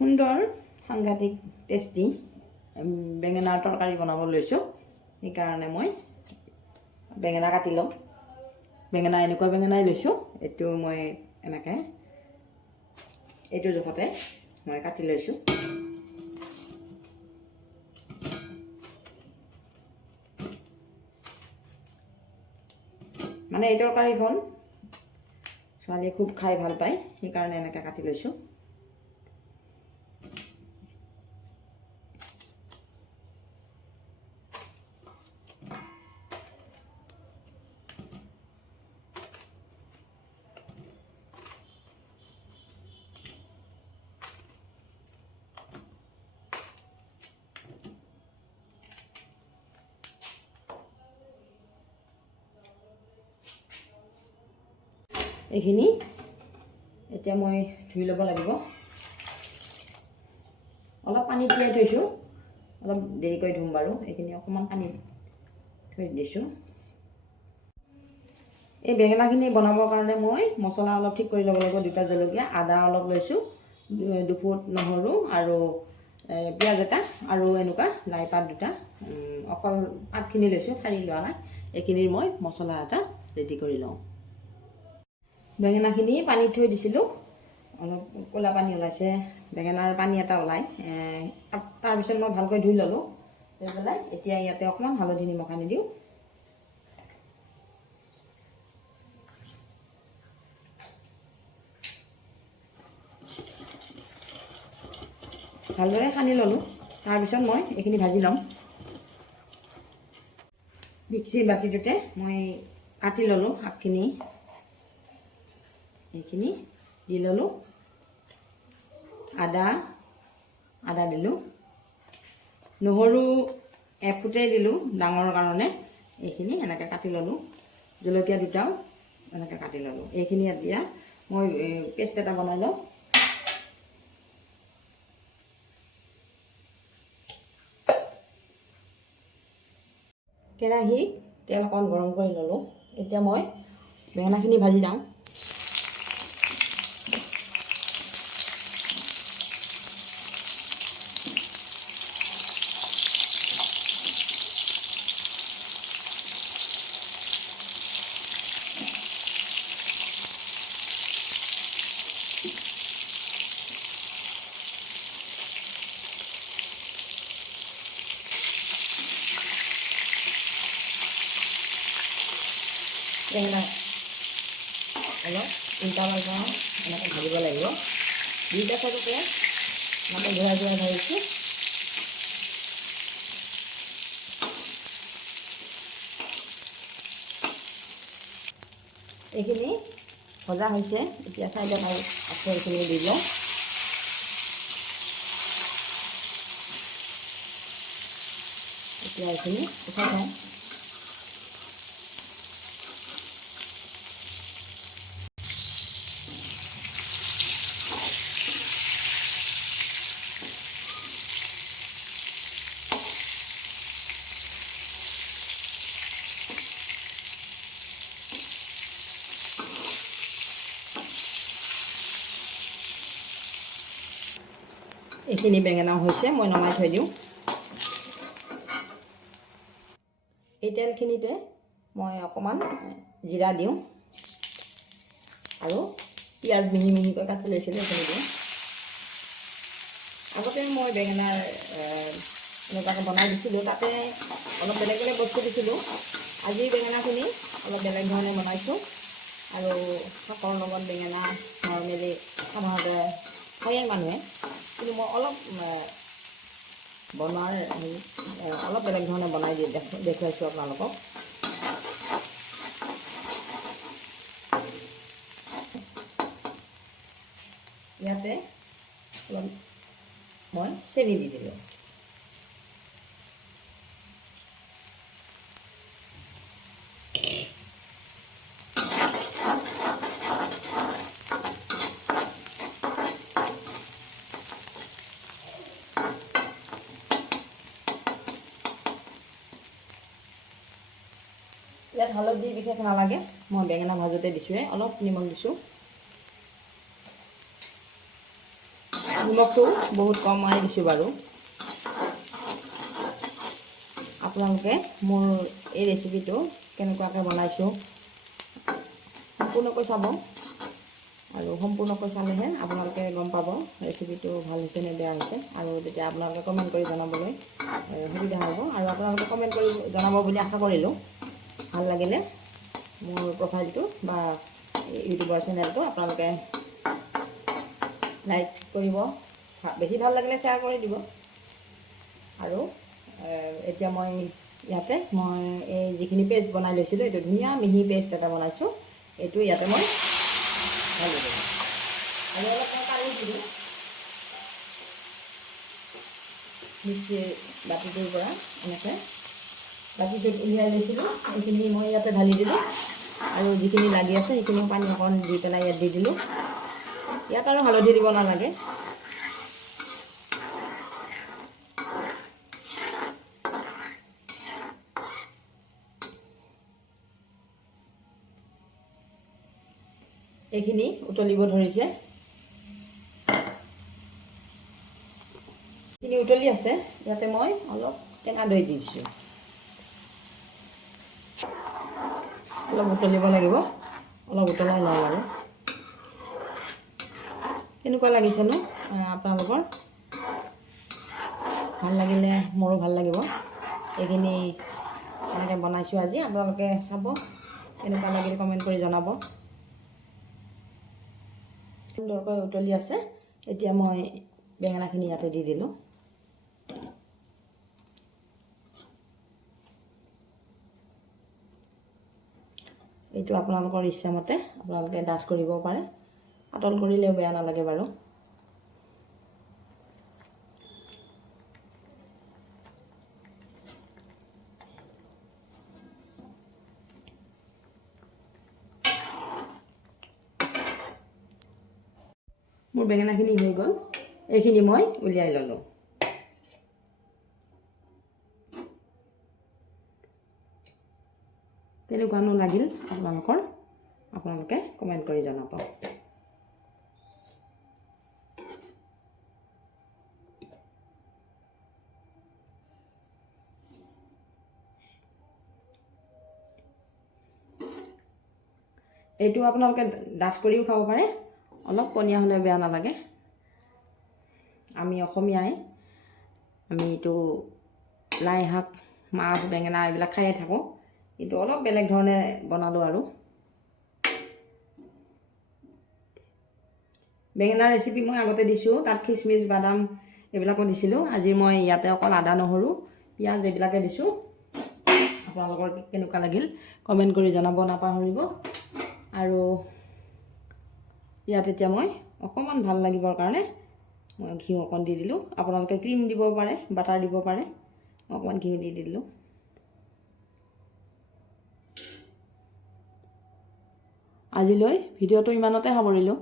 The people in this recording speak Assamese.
সুন্দৰ সাংঘাতিক টেষ্টি বেঙেনাৰ তৰকাৰী বনাব লৈছোঁ। সেইকাৰণে মই বেঙেনা কাটি লওঁ। বেঙেনা এনেকুৱা বেঙেনাই লৈছোঁ। এইটো মই এনেকৈ এইটো জোখতে মই কাটি লৈছোঁ। মানে এই তৰকাৰীখন ছোৱালীয়ে খুব খাই ভাল পায়, সেইকাৰণে এনেকৈ কাটি লৈছোঁ। এইখিনি এতিয়া মই ধুই ল'ব লাগিব। অলপ পানী তিয়াই থৈছোঁ, অলপ দেৰিকৈ ধুম বাৰু। এইখিনি অকণমান পানী থৈ দিছোঁ। এই বেঙেনাখিনি বনাবৰ কাৰণে মই মছলা অলপ ঠিক কৰি ল'ব লাগিব। 2টা জলকীয়া, আদা অলপ লৈছোঁ, 2 ফুট নহৰু আৰু পিঁয়াজ এটা আৰু এনেকুৱা লাই পাত 2টা। অকল পাতখিনি লৈছোঁ, ঠাৰি লোৱা নাই। এইখিনিৰ মই মছলা এটা ৰেডি কৰি লওঁ। বেঙেনাখিনি পানীত থৈ দিছিলোঁ, অলপ ক'লা পানী ওলাইছে, বেঙেনাৰ পানী এটা ওলায়। তাৰপিছত মই ভালকৈ ধুই ল'লোঁ। ধুই পেলাই এতিয়া ইয়াতে অকণমান হালধি নিমখ আনি দিওঁ। ভালদৰে সানি ল'লোঁ। তাৰপিছত মই এইখিনি ভাজি ল'ম। মিক্সিৰ বাতিটোতে মই কাটি ল'লোঁ শাকখিনি। এইখিনি দি ল'লোঁ। আদা দিলোঁ, নহৰু 1 ফুটেই দিলোঁ ডাঙৰ কাৰণে। এইখিনি এনেকৈ কাটি ল'লোঁ। জলকীয়া 2টাও এনেকৈ কাটি ল'লোঁ। এইখিনি এতিয়া মই পেষ্ট এটা বনাই লওঁ। কেৰাহীত তেল অকণ গৰম কৰি ল'লোঁ। এতিয়া মই বেঙেনাখিনি ভাজি যাওঁ। বেঙেনা অলপ উল্টা পাল্টা এনেকৈ ভাজিব লাগিব। 2টা চাইডতে এনেকৈ ঘূৰাই ভাজিছোঁ। এইখিনি ভজা হৈছে। এতিয়া চাইডত আৰু আছে, এইখিনি দি লওঁ। এতিয়া এইখিনি উঠাই থওঁ। এইখিনি বেঙেনাও হৈছে, মই নমাই থৈ দিওঁ। এই তেলখিনিতে মই অকণমান জিৰা দিওঁ আৰু পিঁয়াজ মিহি মিহিকৈ কাটি লৈছিলোঁ, এইখিনি দিওঁ। আগতে মই বেঙেনাৰ এনেকুৱাকৈ বনাই দিছিলোঁ, তাতে অলপ বেলেগ বস্তু দিছিলোঁ। আজি বেঙেনাখিনি অলপ বেলেগ ধৰণে বনাইছোঁ। আৰু শাকৰ লগত বেঙেনা নৰ্মেলি সাধাৰণতে খায়েই মানুহে, কিন্তু মই অলপ বনোৱাৰ অলপ বেলেগ ধৰণে বনাই দেখুৱাইছোঁ আপোনালোকক। ইয়াতে অলপ মই চেনি দি দিলোঁ। ইয়াত হালধি বিশেষ নালাগে, মই বেঙেনা ভাজোঁতে দিছোঁৱে। অলপ নিমখ দিছোঁ। নিমখটো বহুত কমাই দিছোঁ বাৰু। আপোনালোকে মোৰ এই ৰেচিপিটো কেনেকুৱাকৈ বনাইছোঁ সম্পূৰ্ণকৈ চাব, আৰু সম্পূৰ্ণকৈ চালেহে আপোনালোকে গম পাব ৰেচিপিটো ভাল হৈছে নে বেয়া হৈছে, আৰু তেতিয়া আপোনালোকে কমেণ্ট কৰি জনাবলৈ সুবিধা হ'ব। আৰু আপোনালোকে কমেণ্ট কৰি জনাব বুলি আশা কৰিলোঁ। ভাল লাগিলে মোৰ প্ৰফাইলটো বা ইউটিউবৰ চেনেলটো আপোনালোকে লাইক কৰিব, বেছি ভাল লাগিলে শ্বেয়াৰ কৰি দিব। আৰু এতিয়া মই ইয়াতে এই যিখিনি পেষ্ট বনাই লৈছিলোঁ, এইটো ধুনীয়া মিহি পেষ্ট এটা বনাইছোঁ, এইটো ইয়াতে মই ঢালি দিলোঁ। আৰু অলপ মই পানী দিলোঁ মিক্সিৰ বাতিটোৰ পৰা, এনেকৈ বাতিটোত উলিয়াই লৈছিলোঁ, এইখিনি মই ইয়াতে ঢালি দিলোঁ। আৰু যিখিনি লাগি আছে সেইখিনিও পানী অকণ দি পেলাই ইয়াত দি দিলোঁ। ইয়াত আৰু হালধি দিব নালাগে। এইখিনি উতলিব ধৰিছে, এইখিনি উতলি আছে। ইয়াতে মই অলপ টেঙা দৈ দি দিছোঁ। অলপ উতলিব লাগিব, অলপ উতলাই লওঁ আৰু। কেনেকুৱা লাগিছেনো আপোনালোকৰ? ভাল লাগিলে মোৰো ভাল লাগিব। এইখিনি এনেকৈ বনাইছোঁ আজি, আপোনালোকে চাব, কেনেকুৱা লাগিল কমেণ্ট কৰি জনাব। সুন্দৰকৈ উতলি আছে। এতিয়া মই বেঙেনাখিনি ইয়াতে দি দিলোঁ। এইটো আপোনালোকৰ ইচ্ছামতে আপোনালোকে ডাঠ কৰিব পাৰে, পাতল কৰিলেও বেয়া নালাগে বাৰু। মোৰ বেঙেনাখিনি হৈ গ'ল, এইখিনি মই উলিয়াই ল'লোঁ। কেনেকুৱানো লাগিল আপোনালোকে কমেণ্ট কৰি জনাব। এইটো আপোনালোকে ডাঠ কৰিও খাব পাৰে, অলপ পনীয়া হ'লে বেয়া নালাগে। আমি অসমীয়াই, আমি এইটো লাই শাক, মাছ, বেঙেনা এইবিলাক খায়ে থাকোঁ, কিন্তু অলপ বেলেগ ধৰণে বনালোঁ আৰু। বেঙেনাৰ ৰেচিপি মই আগতে দিছোঁ, তাত খিচমিচ, বাদাম এইবিলাকো দিছিলোঁ। আজি মই ইয়াতে অকল আদা, নহৰু, পিঁয়াজ এইবিলাকে দিছোঁ। আপোনালোকৰ কেনেকুৱা লাগিল কমেণ্ট কৰি জনাব নাপাহৰিব। আৰু ইয়াত এতিয়া মই অকণমান ভাল লাগিবৰ কাৰণে মই ঘিউ অকণ দি দিলোঁ। আপোনালোকে ক্ৰীম দিব পাৰে, বাটাৰ দিব পাৰে, অকণমান ঘিউ দি দিলোঁ। আজিলৈ ভিডিঅ'টো ইমানতে সামৰিলোঁ।